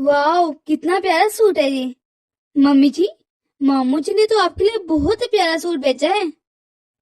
वाह, कितना प्यारा सूट है ये। मम्मी जी, मामू जी ने तो आपके लिए बहुत ही प्यारा सूट बेचा है।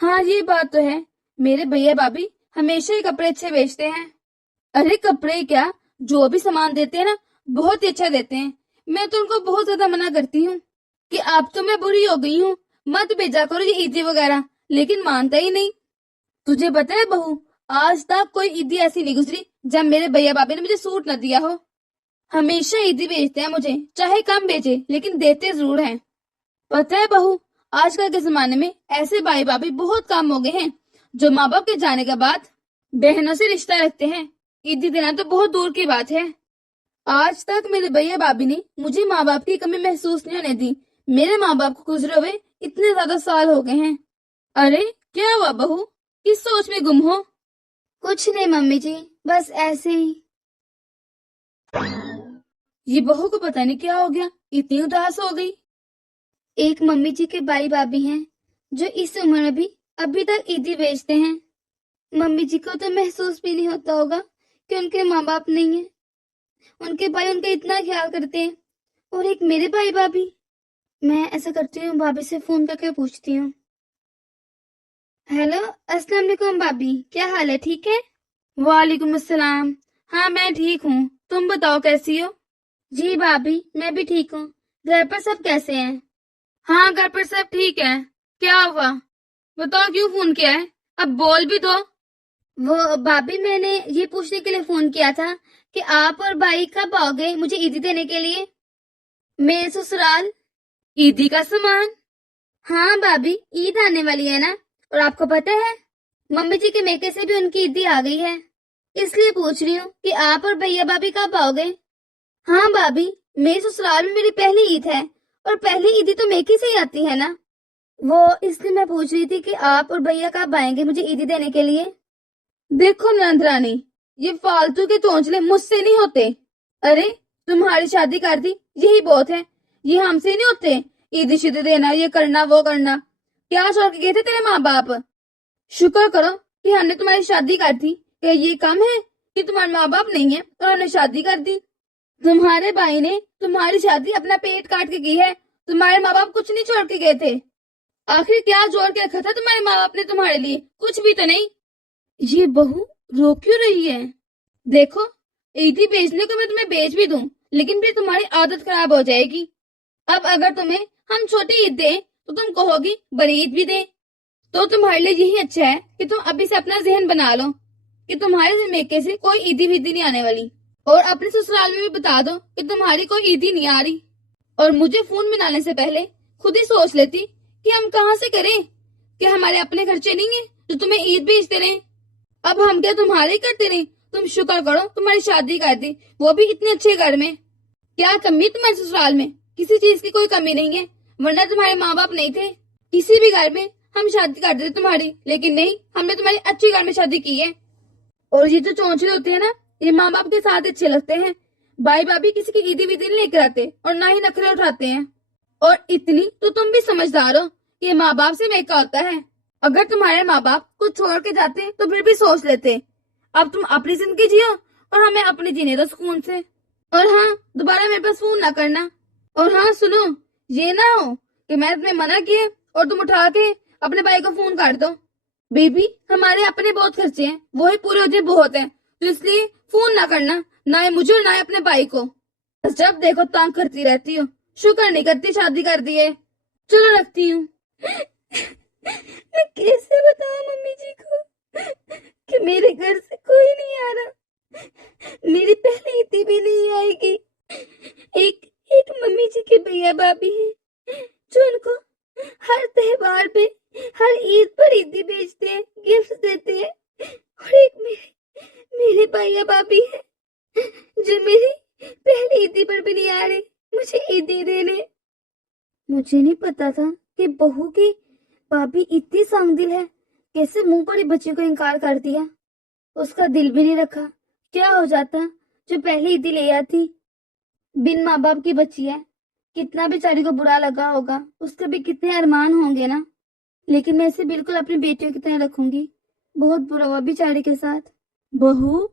हाँ, ये बात तो है। मेरे भैया भाभी हमेशा ही कपड़े अच्छे बेचते हैं। अरे कपड़े क्या, जो भी सामान देते हैं ना, बहुत ही अच्छा देते हैं। मैं तो उनको बहुत ज्यादा मना करती हूँ कि अब तो मैं बुरी हो गई हूँ, मत भेजा करो ये ईदी वगैरह, लेकिन मानता ही नहीं। तुझे पता है बहू, आज तक कोई ईदी ऐसी नहीं गुजरी जब मेरे भैया भाभी ने मुझे सूट न दिया हो। हमेशा ईदी भेजते हैं मुझे, चाहे कम भेजे लेकिन देते जरूर हैं। पता है बहू, आजकल के जमाने में ऐसे भाई भाभी बहुत कम हो गए हैं जो माँ बाप के जाने के बाद बहनों से रिश्ता रखते हैं। ईदी देना तो बहुत दूर की बात है। आज तक मेरे भैया भाभी ने मुझे माँ बाप की कमी महसूस नहीं होने दी। मेरे माँ बाप को गुजरे हुए इतने ज्यादा साल हो गए हैं। अरे क्या हुआ बहू, किस सोच में गुम हो? कुछ नहीं मम्मी जी, बस ऐसे ही। ये बहू को पता नहीं क्या हो गया, इतनी उदास हो गई। एक मम्मी जी के भाई भाभी हैं जो इस उम्र में भी अभी तक ईदी बेचते हैं। मम्मी जी को तो महसूस भी नहीं होता होगा कि उनके माँ बाप नहीं है। उनके भाई उनका इतना ख्याल करते हैं, और एक मेरे भाई भाभी। मैं ऐसा करती हूँ, भाभी से फोन करके पूछती हूँ। हेलो, अस्सलाम वालेकुम भाभी, क्या हाल है, ठीक है? वालेकुम अस्सलाम। हाँ मैं ठीक हूँ, तुम बताओ कैसी हो? जी भाभी, मैं भी ठीक हूँ। घर पर सब कैसे हैं? हाँ घर पर सब ठीक है। क्या हुआ, बताओ क्यों फोन किया है, अब बोल भी दो। वो भाभी, मैंने ये पूछने के लिए फोन किया था कि आप और भाई कब आओगे मुझे ईदी देने के लिए? मेरे ससुराल। ईदी का सामान? हाँ भाभी, ईद आने वाली है ना, और आपको पता है मम्मी जी के मेके से भी उनकी ईदी आ गई है। इसलिए पूछ रही हूँ कि आप और भैया भाभी कब आओगे? हाँ भाभी, मेरे ससुराल में मेरी पहली ईद है, और पहली ईदी तो मेके से ही आती है ना। वो इसलिए मैं पूछ रही थी कि आप और भैया कब आएंगे मुझे ईदी देने के लिए? देखो नंद रानी, ये फालतू के चोंचले मुझसे नहीं होते। अरे तुम्हारी शादी कर दी यही बहुत है, ये हमसे नहीं होते। ईदी शीदी देना, ये करना वो करना, क्या छोड़ के गए थे तेरे माँ बाप? शुक्र करो कि हमने तुम्हारी शादी कर दी। क्या ये कम है कि तुम्हारे माँ बाप नहीं है और हमने शादी कर दी? तुम्हारे भाई ने तुम्हारी शादी अपना पेट काट के की है, तुम्हारे माँ बाप कुछ नहीं छोड़ के गए थे। आखिर क्या जोड़ के रखा था तुम्हारे माँ बाप ने तुम्हारे लिए? कुछ भी तो नहीं। ये बहू रो क्यों रही है? देखो, ईदी बेचने को मैं तुम्हें बेच भी दूं, लेकिन फिर तुम्हारी आदत खराब हो जाएगी। अब अगर तुम्हें हम छोटी ईद दें तो तुम कहोगी बड़ी ईद भी दें। तो तुम्हारे लिए यही अच्छा है कि तुम अभी से अपना जहन बना लो कि तुम्हारे मेके से कोई ईदी वीदी नहीं आने वाली, और अपने ससुराल में भी बता दो कि तुम्हारी कोई ईदी नहीं आ रही। और मुझे फोन मिलाने से पहले खुद ही सोच लेती कि हम कहाँ से करें, कि हमारे अपने खर्चे नहीं है जो तुम्हें ईद भेजते रहे। अब हम क्या तुम्हारे ही करते रहे? तुम शुक्र करो तुम्हारी शादी कर दी, वो भी इतने अच्छे घर में। क्या कमी तुम्हारे ससुराल में? किसी चीज की कोई कमी नहीं है, वरना तुम्हारे माँ बाप नहीं थे किसी भी घर में हम शादी कर देते तुम्हारी, लेकिन नहीं, हमने तुम्हारी अच्छी घर में शादी की है। और ये जो चौंचले होते हैं ना, ये माँ बाप के साथ अच्छे लगते हैं। भाई भाभी किसी की ईदी वीदी नहीं लेकर आते और ना ही नखरे उठाते हैं। और इतनी तो तुम भी समझदार हो कि ये माँ बाप से मेका होता है। अगर तुम्हारे माँ बाप कुछ छोड़ के जाते तो फिर भी सोच लेते। अब तुम अपनी जिंदगी जियो और हमें अपनी जीने दो सुकून से। और हाँ, दोबारा मेरे पास फोन ना करना। और हाँ सुनो, ये ना हो कि मैंने तुम्हें मना किया और तुम उठा के अपने भाई को फोन कर दो। बेबी, हमारे अपने बहुत खर्चे हैं, वो ही पूरे होते बहुत हैं, तो इसलिए फोन ना करना, ना ही मुझे और ना ही अपने भाई को। बस जब देखो तंग करती रहती हो, शुक्र नहीं करती शादी कर दी है। चलो रखती हूँ। मैं कैसे बताऊं मम्मी जी को कि मेरे घर से कोई नहीं आ रहा, मेरी पहली ईदी भी नहीं आएगी। एक एक मम्मी जी के भैया भाभी हैं जो उनको हर त्योहार पे, हर ईद पर ईदी भेजते हैं, गिफ्ट देते हैं। और एक मेरे मेरे भैया भाभी हैं जो मेरी पहली ईदी पर भी नहीं आ रहे मुझे ईदी देने। मुझे नहीं पता था कि बहू की भाभी इतनी संगदिल है। कैसे मुंह पर ही बच्चे को इनकार कर दिया, उसका दिल भी नहीं रखा। क्या हो जाता जो पहली ईदी ले आती। बिन माँ बाप की बच्ची है, कितना बेचारी को बुरा लगा होगा, उसके भी कितने अरमान होंगे ना। लेकिन मैं इसे बिल्कुल अपनी बेटियों की तरह रखूंगी। बहुत बुरा हुआ बेचारे के साथ। बहू।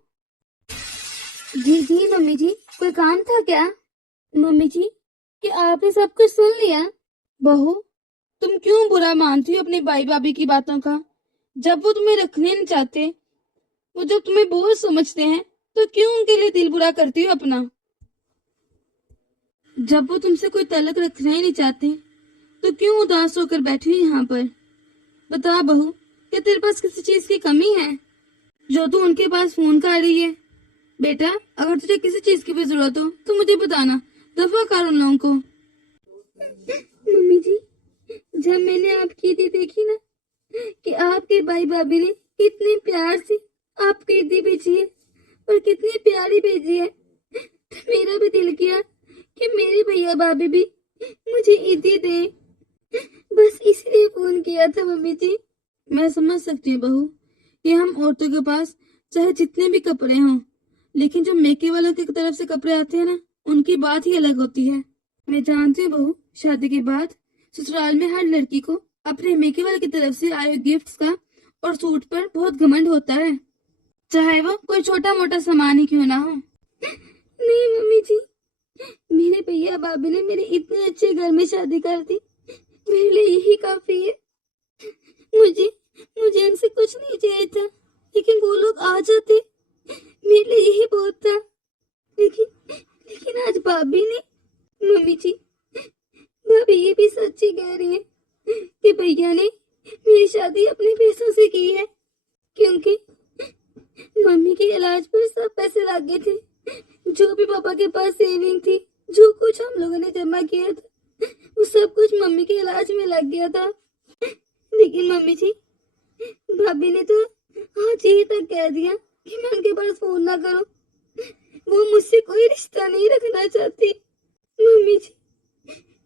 जी जी मम्मी जी, कोई काम था क्या? मम्मी जी, कि आपने सब कुछ सुन लिया? बहू, तुम क्यों बुरा मानती हो अपने भाई भाभी की बातों का? जब वो तुम्हें रखने नहीं चाहते, वो जब तुम्हें बोझ समझते हैं, तो क्यों उनके लिए दिल बुरा करती हो अपना? जब वो तुमसे कोई तलक रखना ही नहीं चाहते, तो क्यों उदास होकर बैठी हुई यहाँ पर? बता बहू, क्या तेरे पास किसी चीज की कमी है जो तू उनके पास फोन कर रही है? बेटा, अगर तुझे किसी चीज की भी जरूरत हो तो मुझे बताना, दफा कर उन लोगों को। मम्मी जी, जब मैंने आपकी ईदी देखी ना कि आपके भाई भाभी ने कितने प्यार से आपको ईदी भेजी है और कितनी प्यारी भेजी है, तो मेरा भी दिल किया कि मेरे भैया भाभी भी मुझे ईदी दे। बस इसलिए फोन किया था मम्मी जी। मैं समझ सकती हूँ बहू कि हम औरतों के पास चाहे जितने भी कपड़े हों, लेकिन जो मेके वालों की तरफ से कपड़े आते हैं ना, उनकी बात ही अलग होती है। मैं जानती हूँ बहू, शादी के बाद ससुराल में हर लड़की को अपने मेके वाले की तरफ से आए गिफ्ट्स का और सूट पर बहुत घमंड होता है, चाहे वो कोई छोटा मोटा सामान ही क्यों ना हो। नहीं मम्मी जी, मेरे भैया भाभी ने मेरे इतने अच्छे घर में शादी कर दी, मेरे लिए यही काफी है। मुझे मुझे उनसे कुछ नहीं चाहिए था, लेकिन वो लोग आ जाते, मेरे लिए यही बहुत था। लेकिन लेकिन आज भाभी ने, मम्मी जी, भाभी ये भी सच्ची कह रही है कि भैया ने मेरी शादी अपने पैसों से की है, क्योंकि मम्मी के इलाज पर सब पैसे लग गए थे। जो भी पापा के पास सेविंग थी, जो कुछ हम लोगों ने जमा किया था, वो सब कुछ मम्मी के इलाज में लग गया था। लेकिन मम्मी जी, भाभी ने तो आज यही तक कह दिया कि मैं उनके पास फोन ना करूं, वो मुझसे कोई रिश्ता नहीं रखना चाहती। मम्मी जी,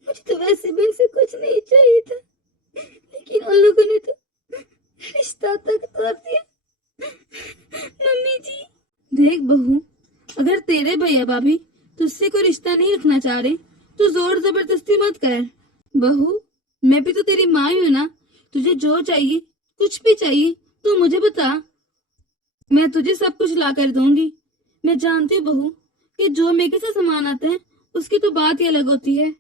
मुझे तो वैसे भी उनसे कुछ नहीं चाहिए था, लेकिन उन लोगों ने तो रिश्ता तक तोड़ दिया। मम्मी जी, देख बहू, अगर तेरे भैया भाभी तुझसे कोई रिश्ता नहीं रखना चाह रहे, तो जोर जबरदस्ती मत कर। बहू, मैं भी तो तेरी माँ ही हूँ ना। तुझे जो चाहिए, कुछ भी चाहिए, तू मुझे बता, मैं तुझे सब कुछ ला कर दूंगी। मैं जानती हूँ बहू कि जो मेरे से सामान आता है, उसकी तो बात ही अलग होती है।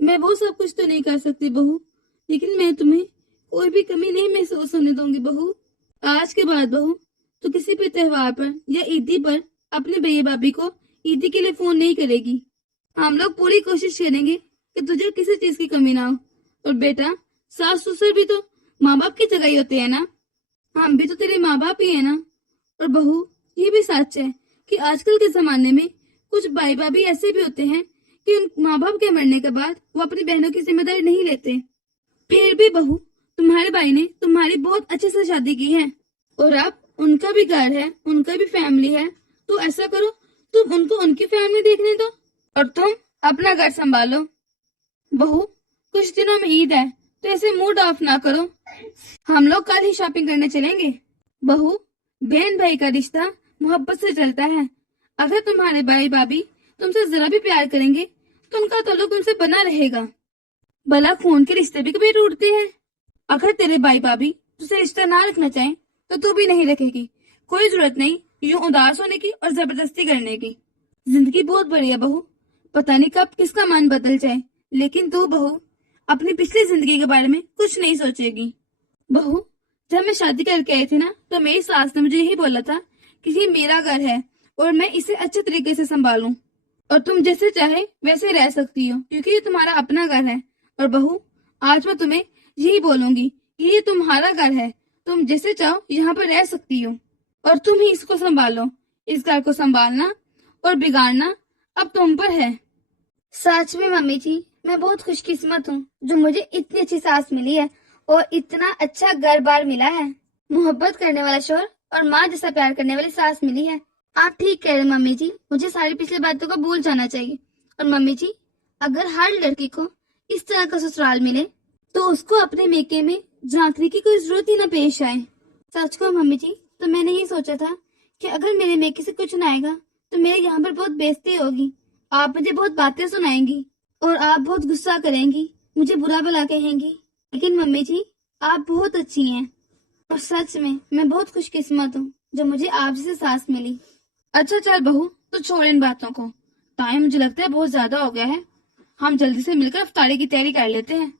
मैं वो सब कुछ तो नहीं कर सकती बहू, लेकिन मैं तुम्हें कोई भी कमी नहीं महसूस होने दूंगी बहू। आज के बाद बहू, तो किसी भी त्योहार पर या ईदी पर अपने भैया भाभी को ईदी के लिए फोन नहीं करेगी। हम लोग पूरी कोशिश करेंगे कि तुझे किसी चीज की कमी ना हो। और बेटा, सास ससुर भी तो माँ बाप की जगह ही होते हैं ना, हम भी तो तेरे माँ बाप ही है ना। और बहू, ये भी सच है कि आजकल के जमाने में कुछ भाई भाभी ऐसे भी होते हैं कि उन माँ बाप के मरने के बाद वो अपनी बहनों की जिम्मेदारी नहीं लेते। फिर भी बहू, तुम्हारे भाई ने तुम्हारी बहुत अच्छे से शादी की है, और अब उनका भी घर है, उनका भी फैमिली है। तो ऐसा करो, तुम उनको उनकी फैमिली देखने दो और तुम अपना घर संभालो। बहू, कुछ दिनों में ईद है, तो ऐसे मूड ऑफ ना करो। हम लोग कल ही शॉपिंग करने चलेंगे। बहू, बहन भाई का रिश्ता मोहब्बत से चलता है। अगर तुम्हारे भाई भाभी तुमसे जरा भी प्यार करेंगे, तो उनका ताल्लुक तुमसे बना रहेगा। भला खून के रिश्ते भी कभी टूटते हैं? अगर तेरे भाई भाभी तुझसे रिश्ता ना रखना चाहें, तो तू भी नहीं रखेगी। कोई जरूरत नहीं यूं उदास होने की और जबरदस्ती करने की। जिंदगी बहुत बड़ी है बहू, पता नहीं कब किसका मन बदल जाए, लेकिन तू बहू अपनी पिछली जिंदगी के बारे में कुछ नहीं सोचेगी। बहू, जब मैं शादी करके आई थी ना, तो मेरी सास ने मुझे यही बोला था कि ये मेरा घर है और मैं इसे अच्छे तरीके से संभालूं, और तुम जैसे चाहे वैसे रह सकती हो, क्योंकि ये तुम्हारा अपना घर है। और बहू, आज मैं तुम्हें यही बोलूंगी कि ये तुम्हारा घर है, तुम जैसे चाहो यहाँ पर रह सकती हो, और तुम ही इसको संभालो। इस घर को संभालना और बिगाड़ना अब तुम पर है। सच में मम्मी जी, मैं बहुत खुशकिस्मत हूँ जो मुझे इतनी अच्छी सास मिली है और इतना अच्छा घर बार मिला है। मोहब्बत करने वाला शोहर और माँ जैसा प्यार करने वाली सास मिली है। आप ठीक कह रहे हैं मम्मी जी, मुझे सारी पिछली बातों को भूल जाना चाहिए। और मम्मी जी, अगर हर लड़की को इस तरह का ससुराल मिले, तो उसको अपने मेके में झांकने की कोई जरूरत ही ना पेश आए। सच को मम्मी जी, तो मैंने ये सोचा था कि अगर मेरे मेके से कुछ ना आएगा, तो मेरे यहाँ पर बहुत बेइज्जती होगी। आप मुझे बहुत बातें सुनाएंगी और आप बहुत गुस्सा करेंगी, मुझे बुरा भला कहेंगी। लेकिन मम्मी जी, आप बहुत अच्छी हैं और सच में मैं बहुत खुशकिस्मत हूँ जो मुझे आप जैसे सास मिली। अच्छा चल बहू, तो छोड़ इन बातों को। ٹائم مجھے لگتا ہے بہت زیادہ ہو گیا ہے، ہم جلدی سے مل کر افطاری کی تیاری کر لیتے ہیں۔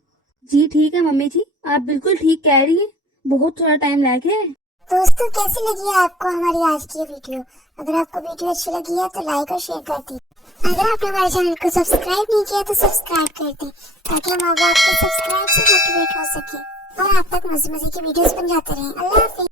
جی ٹھیک ہے ممی جی، آپ بالکل ٹھیک کہہ رہی ہیں، بہت تھوڑا ٹائم لگے ہے۔ دوستو کیسی لگی ہے آپ کو ہماری آج کی یہ ویڈیو؟ اگر آپ کو ویڈیو اچھی لگی ہے تو لائک اور شیئر کر دیں۔ اگر آپ نے ہمارے چینل کو سبسکرائب نہیں کیا تو سبسکرائب کر دیں تاکہ ہم آپ کے سبسکرائب سے موٹیویٹ ہو سکیں اور آپ تک مزے مزے کی ویڈیوز پہنچاتے رہیں۔ اللہ حافظ۔